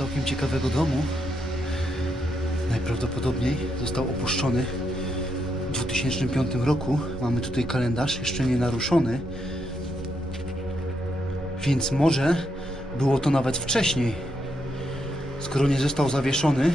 całkiem ciekawego domu. Najprawdopodobniej został opuszczony w 2005 roku. Mamy tutaj kalendarz jeszcze nie naruszony. Więc może było to nawet wcześniej. Skoro nie został zawieszony.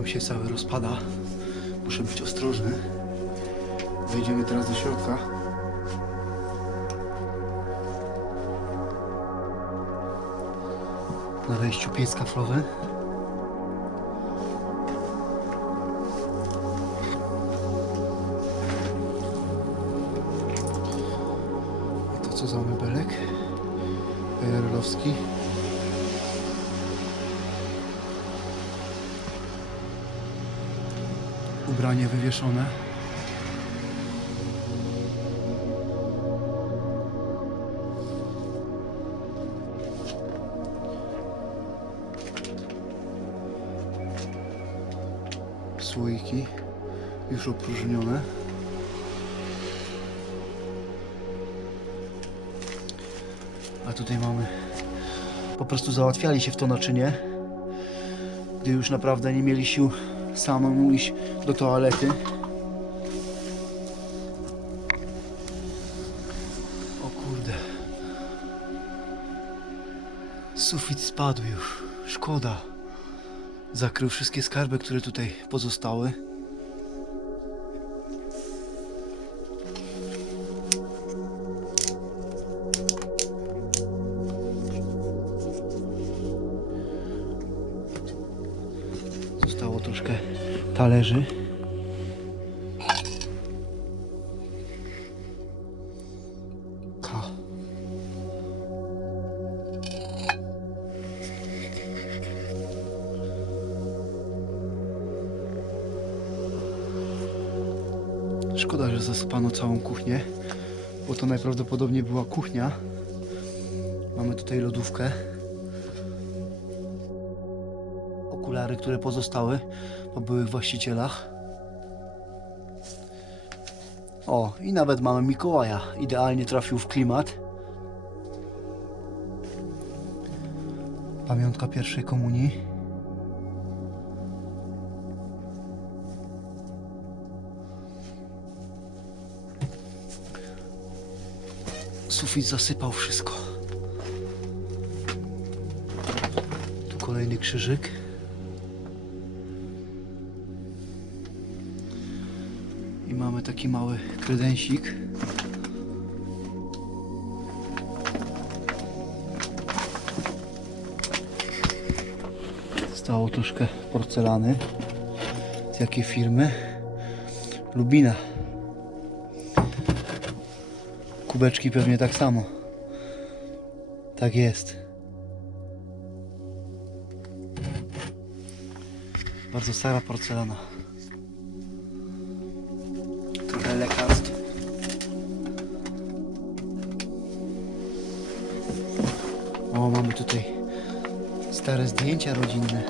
Dom się cały rozpada. Muszę być ostrożny. Wejdziemy teraz do środka. Na wejściu piec kaflowy. A to co za mebelek? PRL-owski. Ubranie wywieszone. Słoiki już opróżnione. A tutaj mamy. Po prostu załatwiali się w to naczynie, gdy już naprawdę nie mieli sił samemu iść do toalety. O kurde. Sufit spadł już. Szkoda. Zakrył wszystkie skarby, które tutaj pozostały. Talerzy. Ka. Szkoda, że zasypano całą kuchnię, bo to najprawdopodobniej była kuchnia. Mamy tutaj lodówkę. Okulary, które pozostały po byłych właścicielach. O, i nawet mamy Mikołaja. Idealnie trafił w klimat. Pamiątka pierwszej komunii. Sufit zasypał wszystko. Tu kolejny krzyżyk. Taki mały kredensik. Zostało troszkę porcelany. Z jakiej firmy? Lubina. Kubeczki pewnie tak samo. Tak jest. Bardzo stara porcelana. Tutaj stare zdjęcia rodzinne.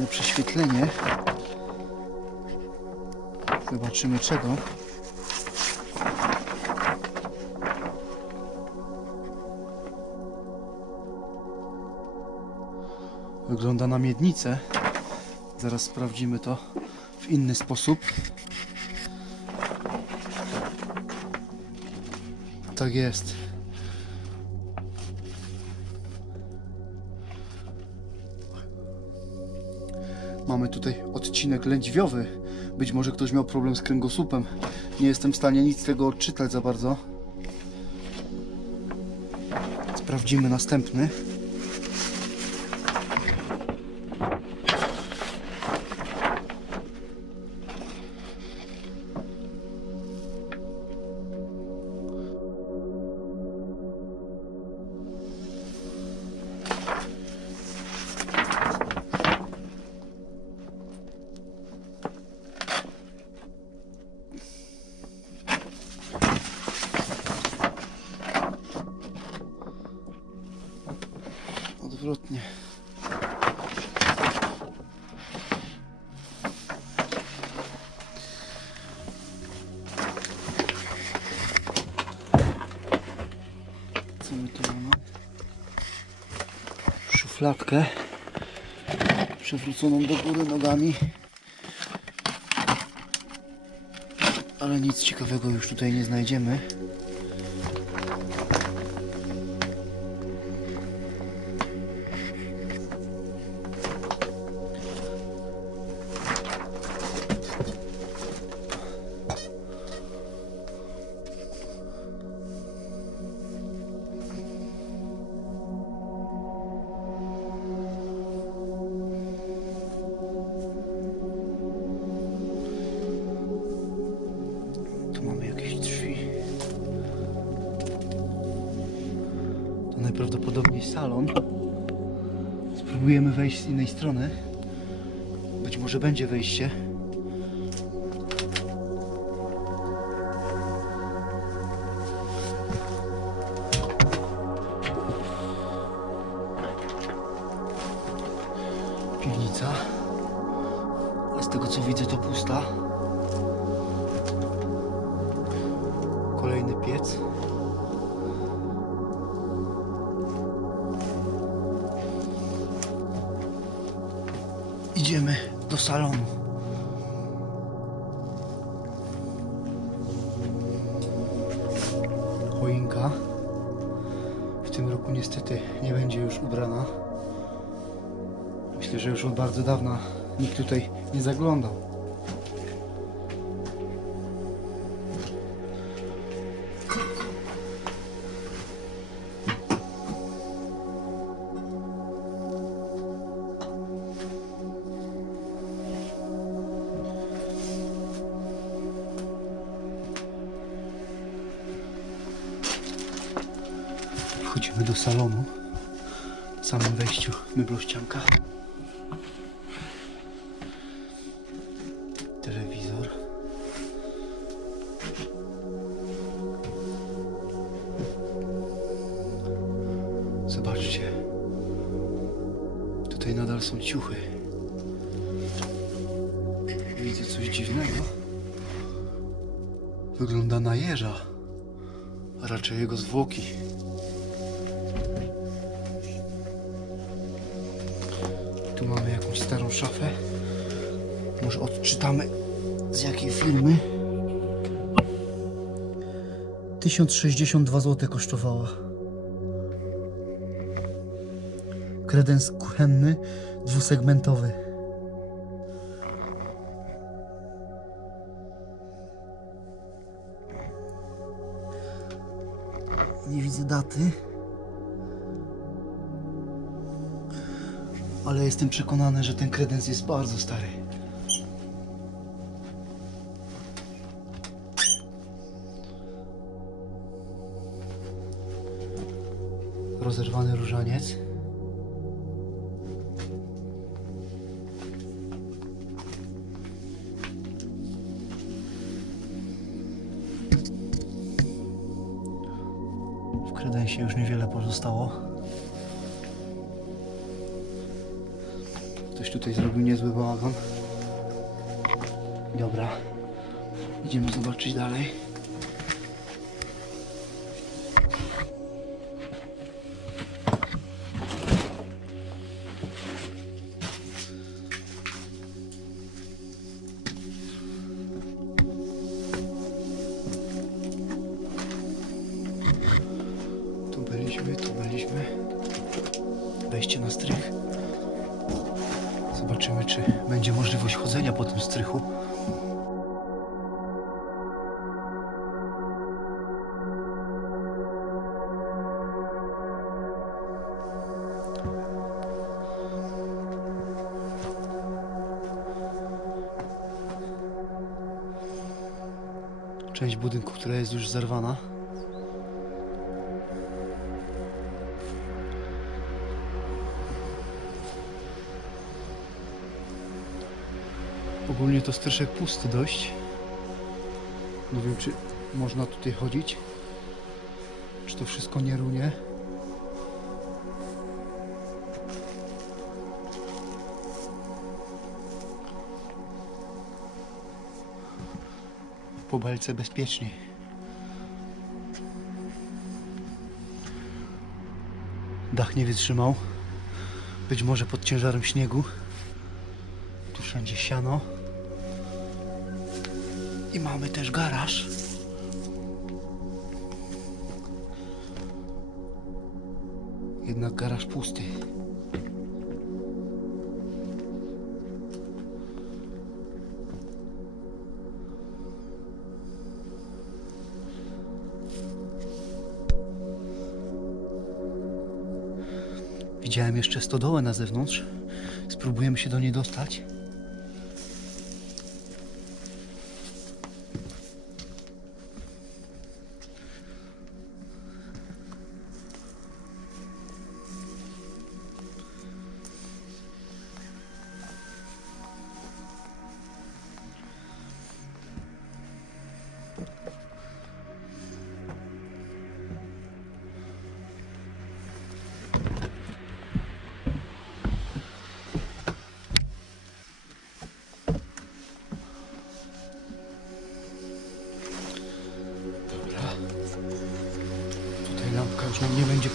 Zrobione prześwietlenie. Zobaczymy czego. Wygląda na miednicę. Zaraz sprawdzimy to w inny sposób. Tak jest. Mamy tutaj odcinek lędźwiowy. Być może ktoś miał problem z kręgosłupem. Nie jestem w stanie nic z tego odczytać za bardzo. Sprawdzimy następny. Szufladkę przewróconą do góry nogami. Ale nic ciekawego już tutaj nie znajdziemy. To najprawdopodobniej salon. Spróbujemy wejść z innej strony. Być może będzie wejście. Piwnica. Ale z tego co widzę to pusta. Kolejny piec. Idziemy do salonu. Choinka. W tym roku niestety nie będzie już ubrana. Myślę, że już od bardzo dawna nikt tutaj nie zaglądał. Tutaj nadal są ciuchy. Widzę coś dziwnego. Wygląda na jeża, a raczej jego zwłoki. Tu mamy jakąś starą szafę. Może odczytamy z jakiej firmy. 1062 zł kosztowała. Kredens kuchenny, dwusegmentowy. Nie widzę daty. ale jestem przekonany, że ten kredens jest bardzo stary. Rozerwany różaniec. Kredensie już niewiele pozostało. Ktoś tutaj zrobił niezły bałagan. Dobra. Idziemy zobaczyć dalej. Chodzenia po tym strychu. Część budynku, która jest już zerwana. Ogólnie to stryszek pusty dość. Nie wiem, czy można tutaj chodzić. Czy to wszystko nie runie. Po belce bezpiecznie. Dach nie wytrzymał. Być może pod ciężarem śniegu. Tu wszędzie siano. I mamy też garaż. Jednak garaż pusty. Widziałem jeszcze stodołę na zewnątrz. Spróbujemy się do niej dostać.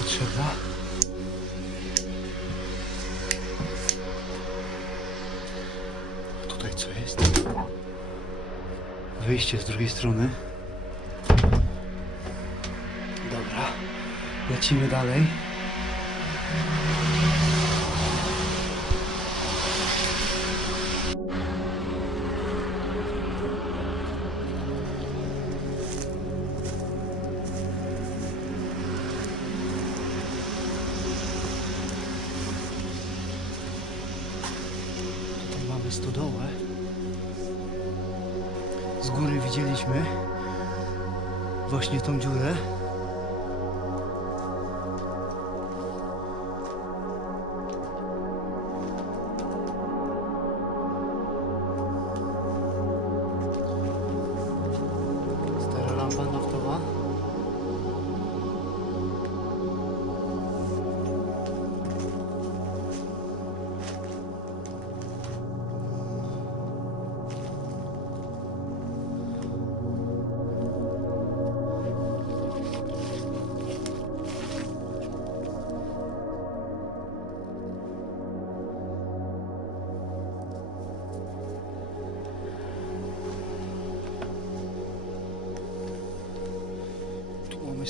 Potrzebna. Tutaj co jest? Wyjście z drugiej strony. Dobra. Lecimy dalej. Widzieliśmy właśnie tą dziurę.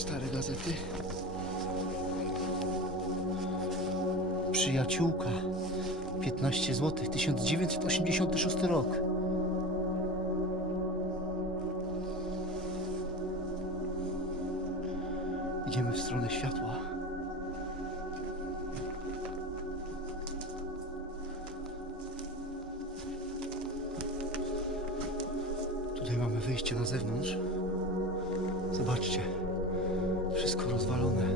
Stare gazety. Przyjaciółka. 15 zł. 1986 rok. Idziemy w stronę światła. Tutaj mamy wyjście na zewnątrz. Zobaczcie. Wszystko rozwalone.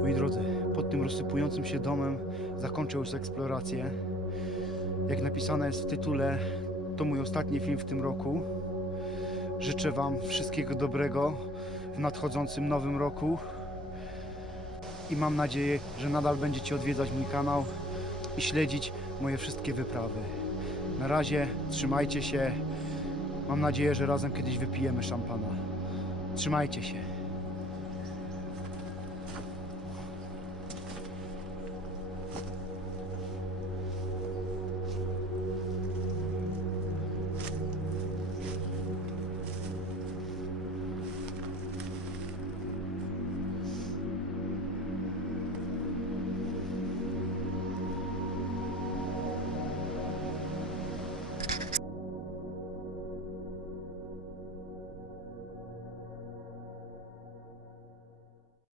Moi drodzy, pod tym rozsypującym się domem zakończę już eksplorację. Jak napisane jest w tytule, to mój ostatni film w tym roku. Życzę Wam wszystkiego dobrego w nadchodzącym nowym roku i mam nadzieję, że nadal będziecie odwiedzać mój kanał i śledzić moje wszystkie wyprawy. Na razie trzymajcie się. Mam nadzieję, że razem kiedyś wypijemy szampana. Trzymajcie się.